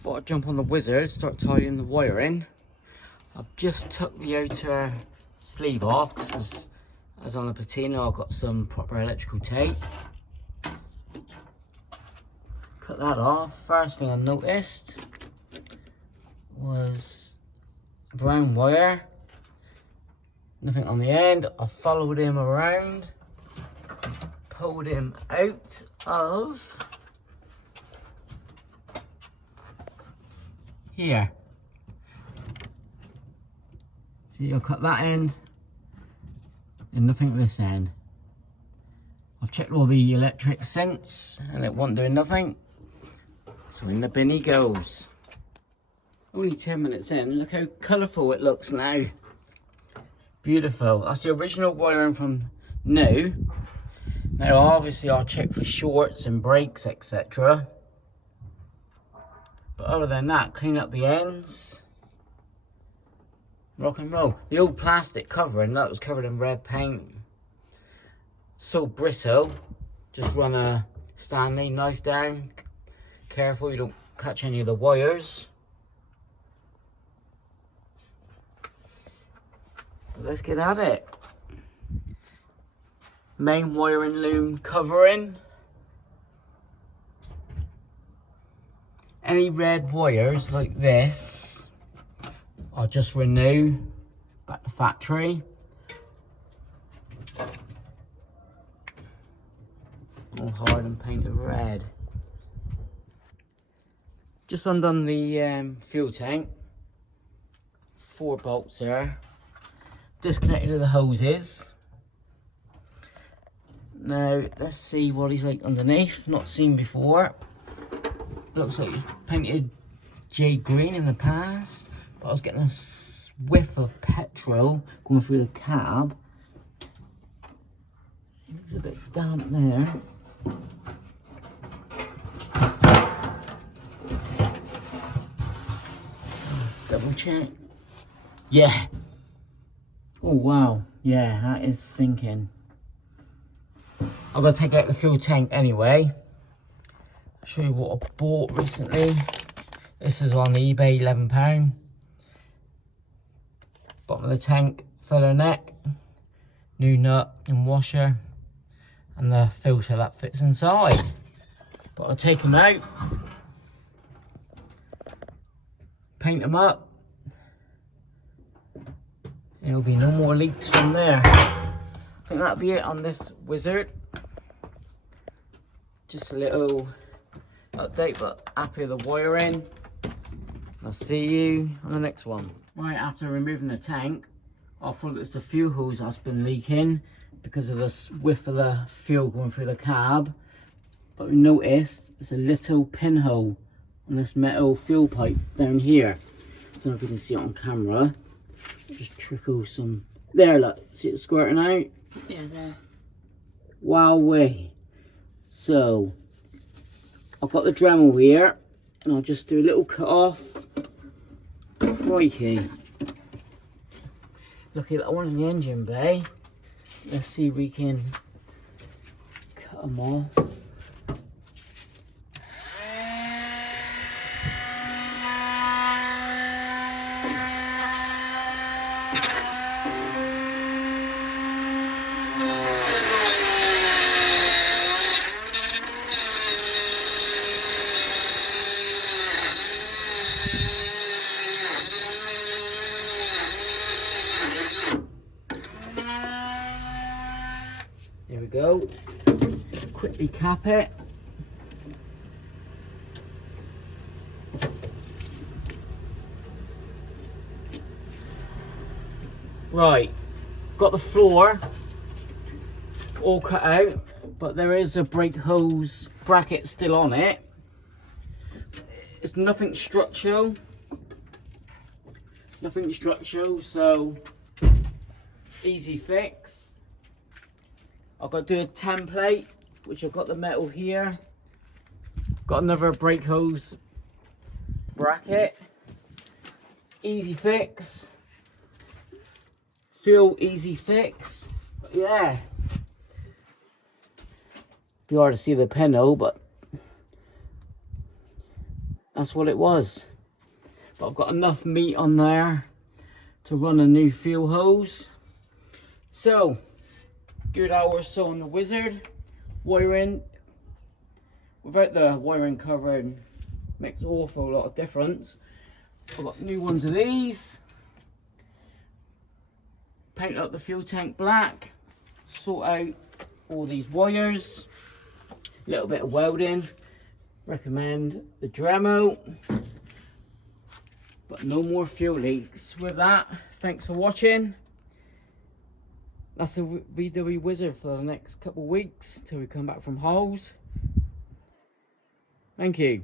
Thought I'd jump on the wizard, start tidying the wiring. I've just took the outer sleeve off because as on the patina I've got some proper electrical tape. Cut that off. First thing I noticed was a brown wire. Nothing on the end. I followed him around, pulled him out of here. See, I'll cut that end and nothing at this end. I've checked all the electric sense and it wasn't doing nothing. So in the bin he goes. Only 10 minutes in, look how colourful it looks now. Beautiful. That's the original wiring from new. Now obviously I'll check for shorts and breaks, etc. But other than that, clean up the ends. Rock and roll. The old plastic covering, that was covered in red paint. So brittle. Just run a Stanley knife down. Careful you don't catch any of the wires. But let's get at it. Main wiring loom covering. Any red wires like this, I'll just renew back to factory. All hard and painted red. Just undone the fuel tank. 4 bolts there. Disconnected the hoses. Now let's see what he's like underneath. Not seen before. Looks like he's painted jade green in the past, but I was getting a whiff of petrol going through the cab. It looks a bit damp there. Double check. Yeah. Oh wow. Yeah, that is stinking. I'm gonna take out the fuel tank anyway. Show you what I bought recently. This is on eBay, £11. Bottom of the tank, filler neck, new nut and washer, and the filter that fits inside. But I'll take them out, paint them up, and there'll be no more leaks from there. I think that'll be it on this wizard. Just a little update, but happy with the wiring. I'll see you on the next one. Right, after removing the tank, I thought it's the fuel hose that's been leaking because of the whiff of the fuel going through the cab. But we noticed there's a little pinhole on this metal fuel pipe down here. I don't know if you can see it on camera. Just trickle some. There, look, see it squirting out? Yeah, there. Wowee. So, I've got the Dremel here, and I'll just do a little cut off. Crikey. Lucky that one in the engine bay. Let's see if we can cut them off. There we go. Quickly cap it. Right, got the floor all cut out, but there is a brake hose bracket still on it. It's nothing structural. Nothing structural, so easy fix. I've got to do a template, which I've got the metal here. Got another brake hose bracket. Easy fix. Feel easy fix. But yeah. Be hard to see the pinhole, but that's what it was. But I've got enough meat on there to run a new fuel hose. So, good hour or so on the Wizard. Wiring, without the wiring covered, makes an awful lot of difference. I've got new ones of these. Paint up the fuel tank black. Sort out all these wires. A little bit of welding. Recommend the Dremel. But no more fuel leaks. With that, thanks for watching. That's a VW Wizard for the next couple of weeks till we come back from holes. Thank you.